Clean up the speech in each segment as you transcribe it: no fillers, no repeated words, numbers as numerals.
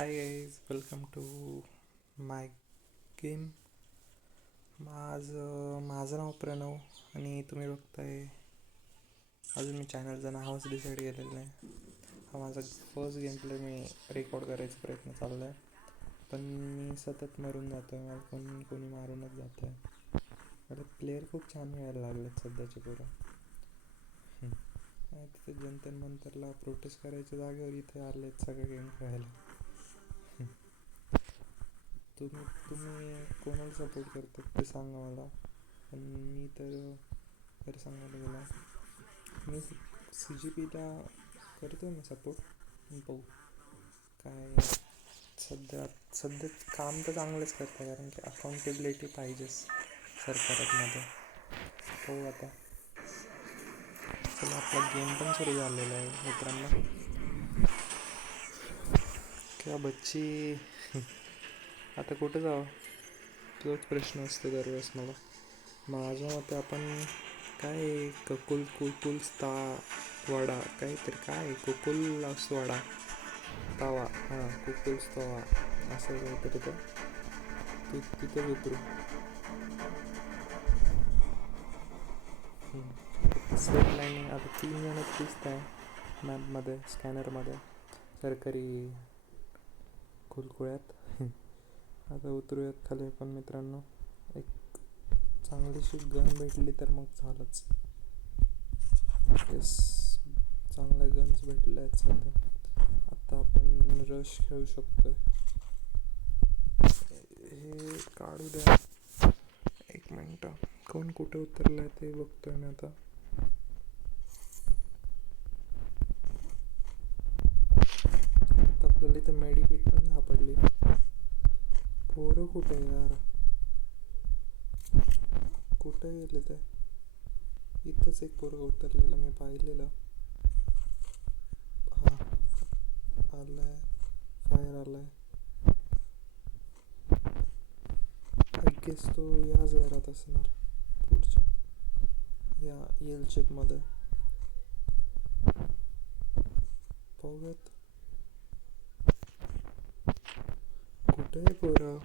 High guys, welcome to my game. माझं नाव प्रणव आणि तुम्ही बघताय. अजून मी चॅनलचं नावच डिसाईड केलेलं नाही. हा माझा फर्स्ट गेम प्ले मी रेकॉर्ड करायचा प्रयत्न चालला आहे, पण मी सतत मरून जातो आहे. मला कोणी मारूनच जातं आहे. मला प्लेयर खूप छान मिळायला लागलेत सध्याचे पोरं. तिथे जंतर मंतरला प्रोटेस्ट करायच्या जागेवर इथे आलेत सगळे गेम खेळायला. तुम्ही कोणाला सपोर्ट करतात ते सांगा मला. पण मी तर खरं सांगायला गेला मी CGPला करतो आहे मी सपोर्ट. पाहू काय. सध्या काम तर चांगलंच करतं, कारण की अकाउंटेबिलिटी पाहिजेच सरकारामध्ये. पाहू आता. चला, आपला गेम पण सुरू झालेला आहे मित्रांनो. क्या बच्ची आता कुठं जावं तोच प्रश्न असतो दरवेळेस मला. माझ्या मते आपण काय कुकुलस्ता वाडा काहीतरी, काय कुकुलस वाडा तावा, हां कुकुलस्तवा असं काहीतरी. तिथं उतरू. स्टेट लाईनिंग आता 3 जणच दिसत आहे मॅपमध्ये, स्कॅनरमध्ये, सरकारी खुलखुळ्यात. आता उतरूयात खाली पण मित्रांनो. एक चांगलीशी गन भेटली तर मग झालंच. येस, चांगल्या गन्स भेटल्या आहेत सध्या. आता आपण रश खेळू शकतोय. हे काढू द्या, एक मिनटं. कोण कुठे उतरलं आहे ते बघतोय मी आता. आपल्याला इथं मेडिकेट पण सापडली. पोरं कुठे यार, कुठे गेले ते? इथंच एक पोरं उतरलेलं मी पाहिलेलं. हां, आलाय, फायर आलाय. आय गेस तो याच घरात असणार, पुढच्या या येल चिपमध्ये. पाहूयात कुठे आहे पोरं.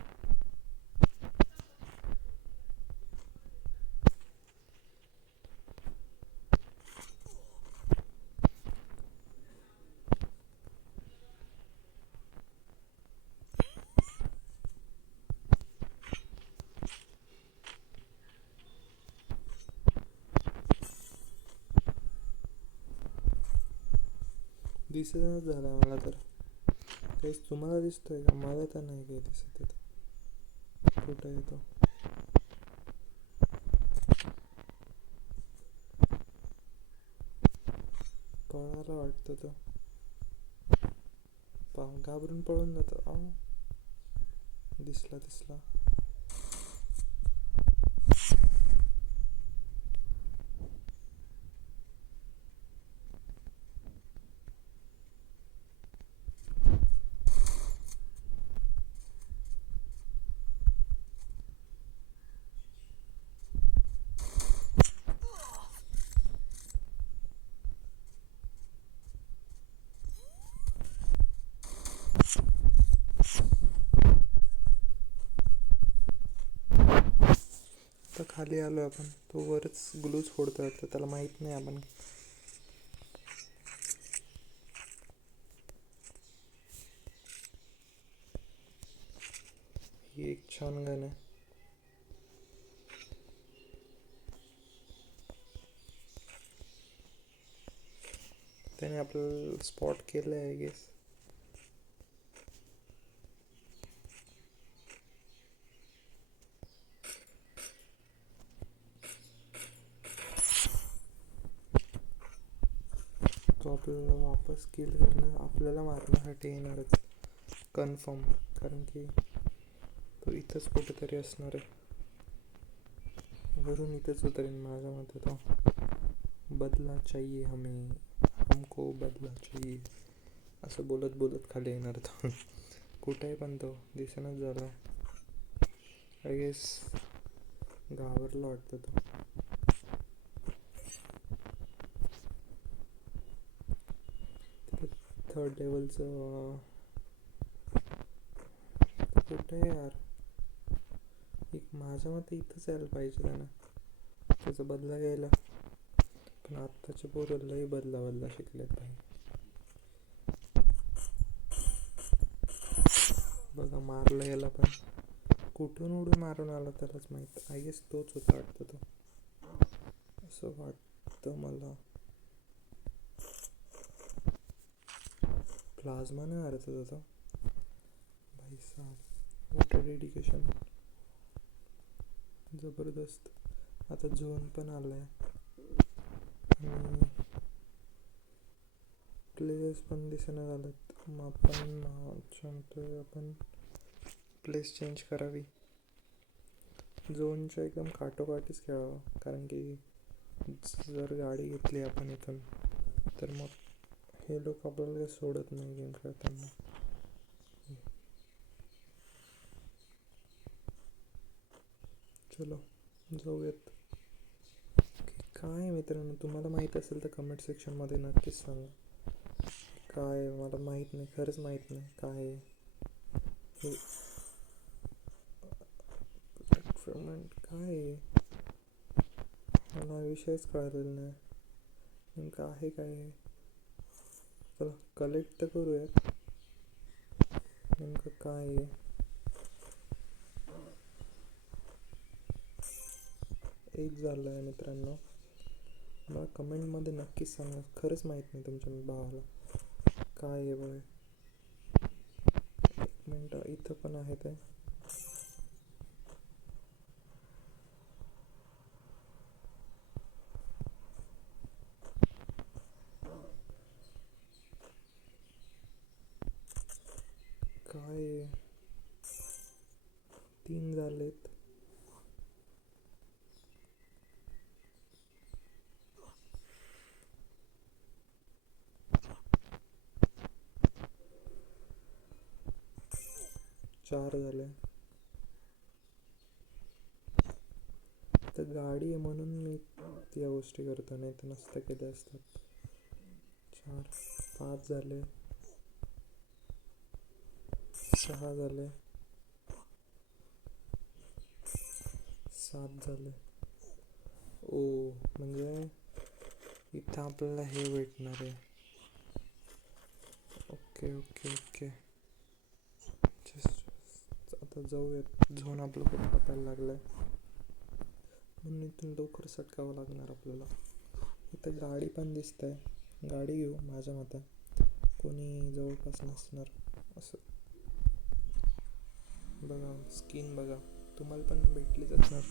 दिसतच झाला मला तर. काहीच तुम्हाला दिसतोय का? मला तर नाही काही दिसत येतं. कुठं येतो? पळायला वाटतं तो. घाबरून पळून जातो. दिसला. तर खाली आलो आपण. तो वरच ग्लूच फोडतो वाटतं, त्याला माहीत नाही आपण. ही एक छान गन आहे. त्याने आपल्याला स्पॉट केलं आहे आय गेस. तो आपल्याला वापस किल करणं, आपल्याला मारण्यासाठी येणारच कन्फर्म, कारण की तो इथंच कुठेतरी असणार आहे. वरून इथंच उतरेन माझ्या मते तो. बदला चाहिए हमें, हमको बदला चाहिए असं बोलत बोलत खाली येणार तो. कुठे आहे पण तो दिसेनाच झाला. आय गेस घाबरला वाटतं तो. तिथे 3rd लेवलचं कुठे आहे यार? एक माझ्या मते इथंच यायला पाहिजे त्यानं, त्याचा बदला घ्यायला. पण आत्ताचे पोरं लय बदला शिकलेत भाई. बघा मारलं याला पण. कुठून उडून मारून आला त्यालाच माहित. आय गेस तोच होता वाटतं तो, असं वाटतं मला. प्लाझ्मा नाही मारत होता भाई साहब. वॉट डेडिकेशन, जबरदस्त. आता झोन पण आलाय आणि प्लेयर्स पण दिसेना झालेत. मग आपण प्लेस चेंज करावी. झोनच्या एकदम काठोकाठीच खेळावं, कारण की जर गाडी घेतली आपण इथून तर मग हे लोक आपल्याला काही सोडत नाही गेम खेळताना. चलो जाऊयात. काय मित्रांनो, तुम्हाला माहीत असेल तर कमेंट सेक्शनमध्ये नक्कीच सांगा. काय मला माहीत नाही, खरंच माहीत नाही काय हे एक्सपेरिमेंट काय. मला विषयच कळलेला नाही नेमकं आहे काय. चला कलेक्ट तर करूयात नेमकं काय आहे. एक झालं आहे मित्रांनो. मला कमेंटमध्ये नक्कीच सांगा, खरंच माहीत नाही तुमच्या भावाला काय आहे बघ. एक मिनटं, इथं पण आहे ते. काय 3 झालेत.4 झाले. तर गाडी आहे म्हणून मी या गोष्टी करतो, नाही तर नसतं केले असतात. 4 5 झाले, 6 झाले, 7 झाले. ओ म्हणजे इथं आपल्याला हे भेटणार आहे. Okay okay okay. आता जाऊयात. झोन आपलं खूप कापायला लागलाय म्हणून इथून लवकर सटकावं लागणार आपल्याला. इथं गाडी पण दिसत आहे, गाडी घेऊ. माझ्या मते कोणी जवळपास नसणार असं. बघा स्किन बघा, तुम्हाला पण भेटलीच असणार.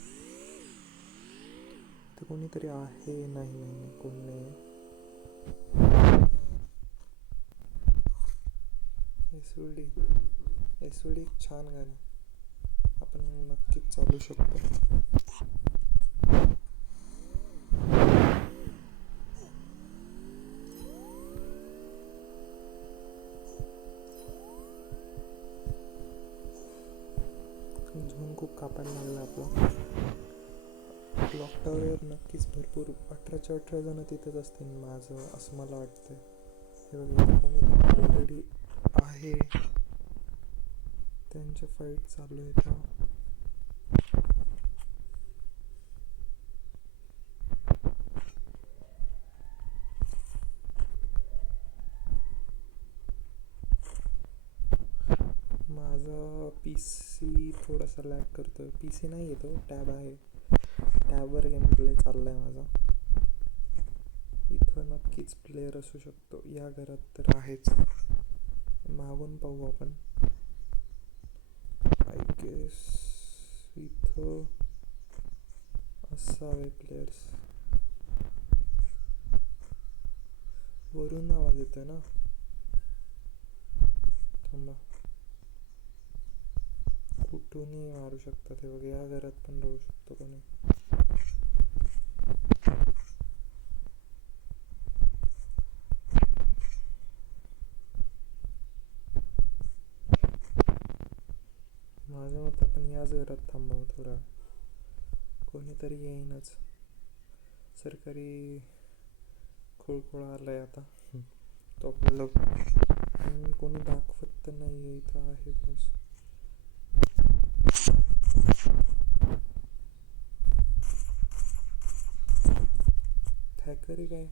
तर कोणीतरी आहे. नाही कोण नाही. एसओडी एक छान गाणं, आपण नक्कीच चालू शकतो. झोन खूप कापायला लागला आपला. क्लॉक टॉवर नक्कीच भरपूर 18 जण तिथंच असतील माझं असं मला वाटतंय. हे बघा कोणी ऑलरेडी आहे, त्यांच्या फाईट चालू आहे त्या. माझा PC थोडासा लॅग करतोय. PC नाही येतो, टॅब आहे. टॅबवर गेम प्ले चाललाय माझा. इथं नक्कीच प्लेयर असू शकतो. या घरात तर आहेच. मागून पाहू आपण. आय गेस इथं असावे प्लेयर्स. वरून आवाज येतोय ना, थांबा. कुठूनही मारू शकतात हे बघ. या घरात पण राहू शकतो कोणी. माझ्या मते आपण याच घरात थांबावं थोडा. कोणीतरी येईनच. सरकारी खोळखोळा आलाय आता. तो आपल्याला कोणी दाखवत तर नाही आहे. इथं आहे बस. हॅकर काय?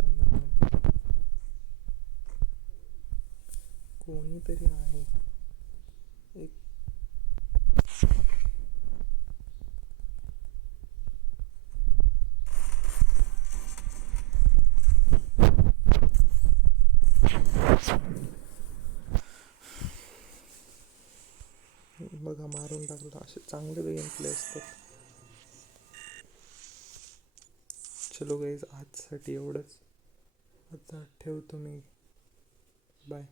थांबा थांब. कोणीतरी आहे. एक बघा मारून टाकलं. असे चांगले गेम प्ले असतात. चलो गाईज, आजसाठी एवढंच. आता ठेवतो मी. बाय.